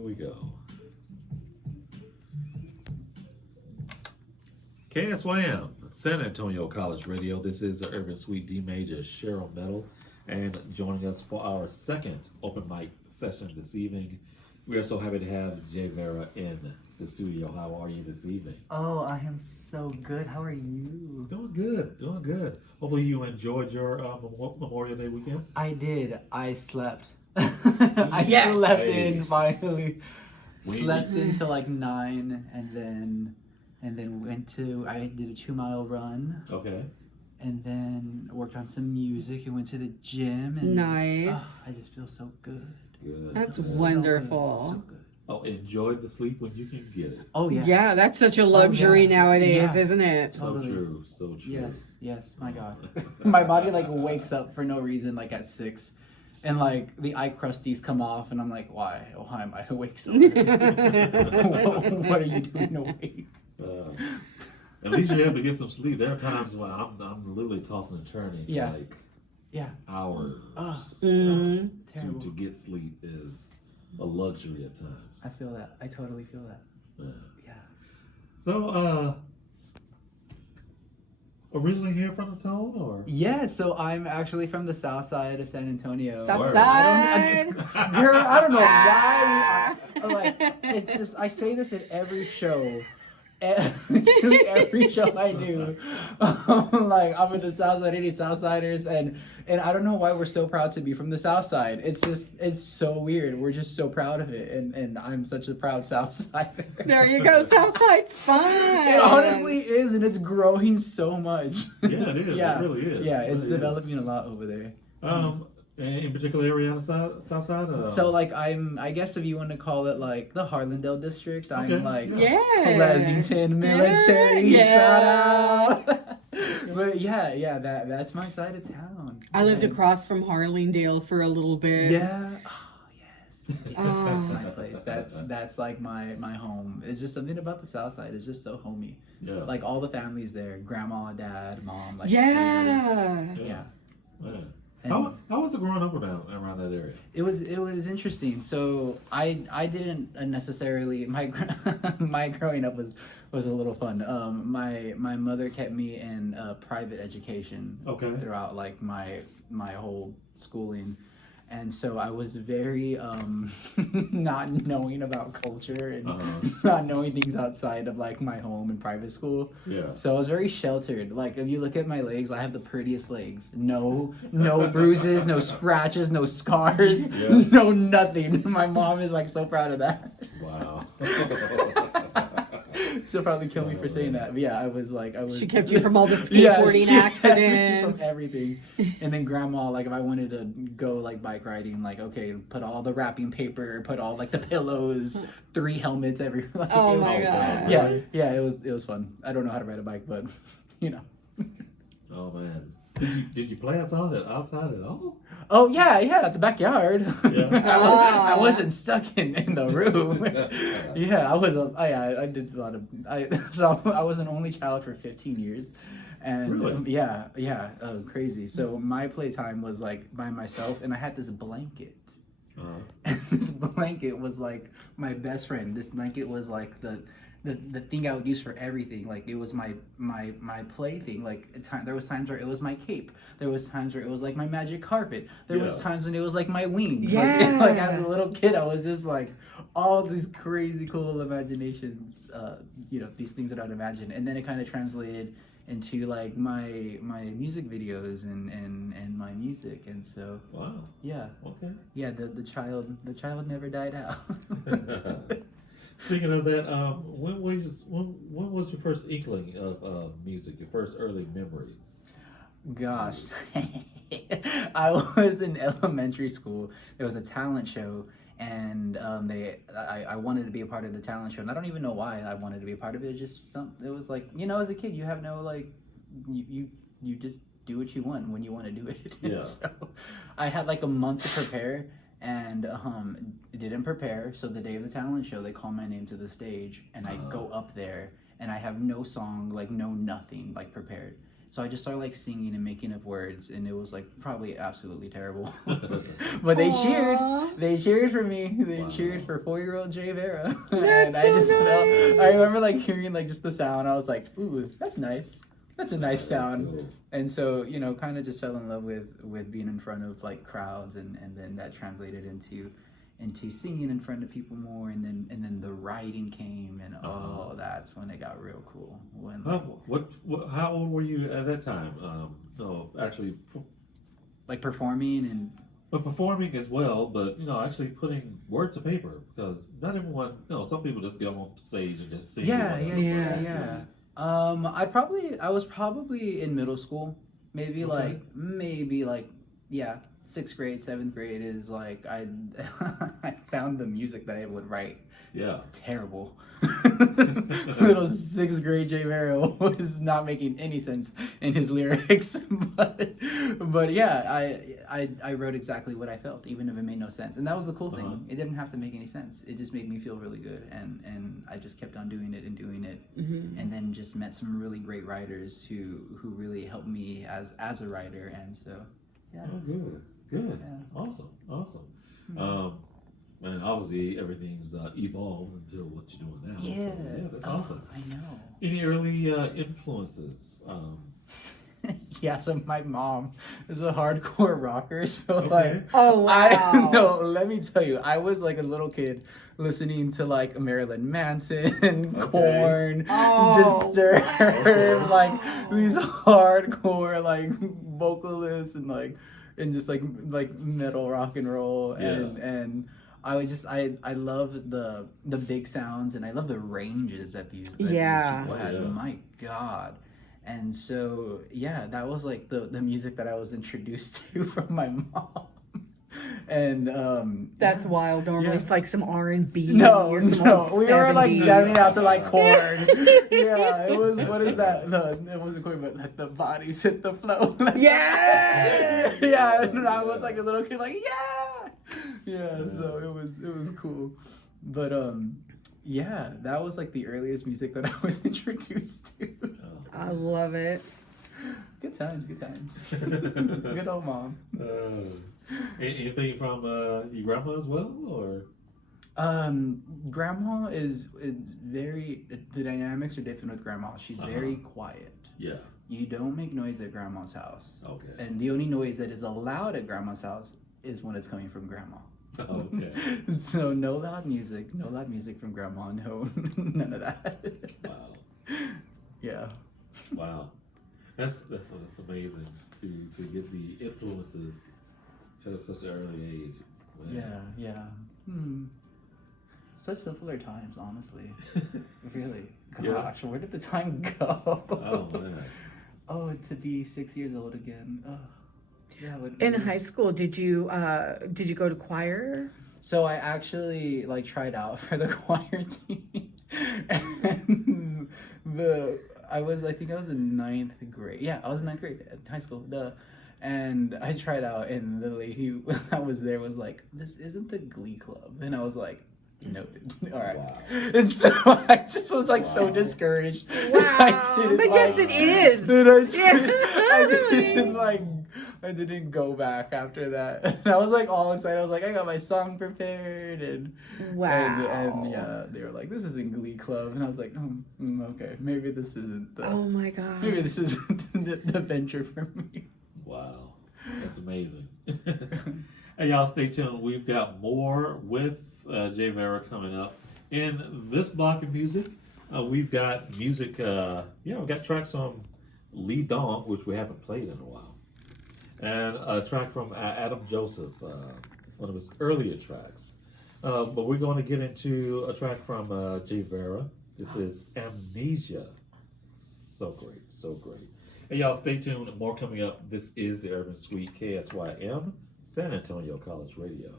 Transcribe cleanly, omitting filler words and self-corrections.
Here we go. KSYM, San Antonio College Radio. This is the Urban Suite D Major, Cheryl Metal, and joining us for our second open mic session this evening. We are so happy to have Vera in the studio. How are you this evening? Oh, I am so good. How are you? Doing good, doing good. Hopefully you enjoyed your Memorial Day weekend. I did. I slept. I slept in finally. Slept until like 9, and then I did a 2-mile run. Okay. And then worked on some music and went to the gym. And, nice. I just feel so good. Good. That's So wonderful. good, so good. Oh, enjoy the sleep when you can get it. Oh, yeah. Yeah, that's such a luxury nowadays, Yeah. isn't it? Totally. So true, so true. Yes, my God. My body like wakes up for no reason like at 6. And like the eye crusties come off and I'm like, why am I awake so early? What are you doing awake? At least you're able to get some sleep. There are times when I'm literally tossing and turning for like hours. To get sleep is a luxury at times. I feel that. I totally feel that. Yeah. So, originally here from the Tone, or? Yeah, so I'm actually from the south side of San Antonio. South side. Girl, I don't know why we are. Like, it's just, I say this at every show. Every show I do, like I'm with the Southside 80 Southsiders, and I don't know why we're so proud to be from the South Side. It's so weird. We're just so proud of it, and I'm such a proud Southsider. There you go. Southside's fun. It honestly is, and it's growing so much. Yeah, it is. Yeah, it really is. Yeah, it it's really developing a lot over there. In particular area on the south side? So like I guess if you want to call it like the Harlandale district, I'm like Pleasanton military, shout out. But that's my side of town. I lived across from Harlingdale for a little bit. Yeah. Oh yes. That's my place. That's like my home. It's just something about the South Side. It's just so homey. Yeah. Like all the families there, grandma, dad, mom. Like Yeah. How was it growing up around that area? It was interesting. So I didn't necessarily my growing up was a little fun. My mother kept me in private education throughout like my whole schooling. And so I was very not knowing about culture and not knowing things outside of like my home and private school. Yeah. So I was very sheltered. Like if you look at my legs, I have the prettiest legs. No bruises, no scratches, no scars, no nothing. My mom is like so proud of that. Wow. She'll probably kill me for saying that. But yeah, I was. She kept you from all the skateboarding accidents. From everything. And then grandma, like if I wanted to go like bike riding, like okay, put all the wrapping paper, put all like the pillows, 3 helmets every. Like, oh my god. Yeah, it was fun. I don't know how to ride a bike, but you know. Oh man. Did you play outside at all? Oh yeah, at the backyard. Yeah. I wasn't stuck in the room. Yeah, I did a lot of. I was an only child for 15 years, and really? Crazy. So my playtime was like by myself, and I had this blanket. Uh-huh. And this blanket was like my best friend. This blanket was like the thing I would use for everything. Like it was my plaything. Like there was times where it was my cape. There was times where it was like my magic carpet. There was times when it was like my wings. Yeah. Like as a little kid, I was just like all these crazy cool imaginations. These things that I'd imagine, and then it kind of translated into like my music videos and my music, and so the child never died out. Speaking of that, when was your first inkling of music? Your first early memories? Gosh, I was in elementary school. There was a talent show, and I wanted to be a part of the talent show, and I don't even know why I wanted to be a part of it. It was like, as a kid, you have no like, you just do what you want when you want to do it. Yeah. So I had like a month to prepare. And didn't prepare, so the day of the talent show they call my name to the stage, and I go up there and I have no song, like no nothing like prepared, So I just started like singing and making up words, and it was like probably absolutely terrible. But they cheered. Aw. They cheered for me. They Wow. cheered for 4-year-old Jay Vera. That's And I just so felt, nice. I remember like hearing like just the sound. I was like, ooh, that's nice. That's a nice sound. Cool. And so, you know, kind of just fell in love with being in front of like crowds, and then that translated into singing in front of people more, and then the writing came, and that's when it got real cool. When like, How old were you at that time? No, actually, like performing and but performing as well. But actually putting word to paper, because not everyone. Some people just get on stage and just sing. yeah. I was probably in middle school, maybe Okay. like 6th grade, 7th grade is like I I found the music that I would write Yeah. terrible. Little 6th grade Jay Vera was not making any sense in his lyrics, but yeah, I wrote exactly what I felt, even if it made no sense, and that was the cool thing. Uh-huh. It didn't have to make any sense. It just made me feel really good, and I just kept on doing it, Mm-hmm. and then just met some really great writers who really helped me as a writer, and so yeah. Oh, good. Yeah. Awesome. And obviously everything's evolved into what you're doing now. So, yeah, that's awesome. I know. Any early influences? Yeah, so my mom is a hardcore rocker, so Okay. like Oh wow. no, let me tell you, I was like a little kid listening to like Marilyn Manson, Korn, Oh, Disturbed, wow. like these hardcore like vocalists and just like metal rock and roll, and I was just I love the big sounds, and I love the ranges that these Yeah. people had. Yeah. My God. And so yeah, that was like the music that I was introduced to from my mom. And That's wild. Normally Yeah. it's like some R&B. no, or some no, old we were like 70s. jamming out to like Korn. Yeah, it was, what is that? No, it wasn't Korn, but like the bodies hit the floor. Yeah. Yeah, and I was like a little kid, like yeah. So it was cool, but yeah, that was like the earliest music that I was introduced to. I love it. Good times. Good old mom. Anything from your grandma as well, or? Grandma is very, the dynamics are different with grandma. She's very quiet. Yeah. You don't make noise at grandma's house. Okay. And the only noise that is allowed at grandma's house is when it's coming from grandma. Okay. So no loud music from grandma. No, none of that. Wow. Yeah. Wow. That's amazing to get the influences at such an early age. Man. Yeah. Such simpler times, honestly. Really. Yeah. Gosh, where did the time go? Oh man. Oh, to be 6 years old again. Oh, yeah. In high school, did you go to choir? So I actually like tried out for the choir team, and I think I was in 9th grade. Yeah, I was in 9th grade at high school. Duh. And I tried out, and the lady that was there was like, "This isn't the Glee Club," and I was like, "Noted. All right." Wow. And so I just was like so Wow. discouraged. Wow. I didn't, But yes, it is. Dude, I didn't go back after that. And I was like all excited. I was like, I got my song prepared, and Wow. and yeah, they were like, "This isn't Glee Club," and I was like, okay, maybe this isn't Oh my God. maybe this isn't the venture for me. Wow. That's amazing. Hey, y'all, stay tuned. We've got more with Jay Vera coming up. In this block of music, we've got music, we've got tracks on Lee Dong, which we haven't played in a while. And a track from Adam Joseph, one of his earlier tracks. But we're going to get into a track from Jay Vera. This is Amnesia. So great. Hey, y'all, stay tuned. More coming up. This is the Urban Suite, KSYM, San Antonio College Radio.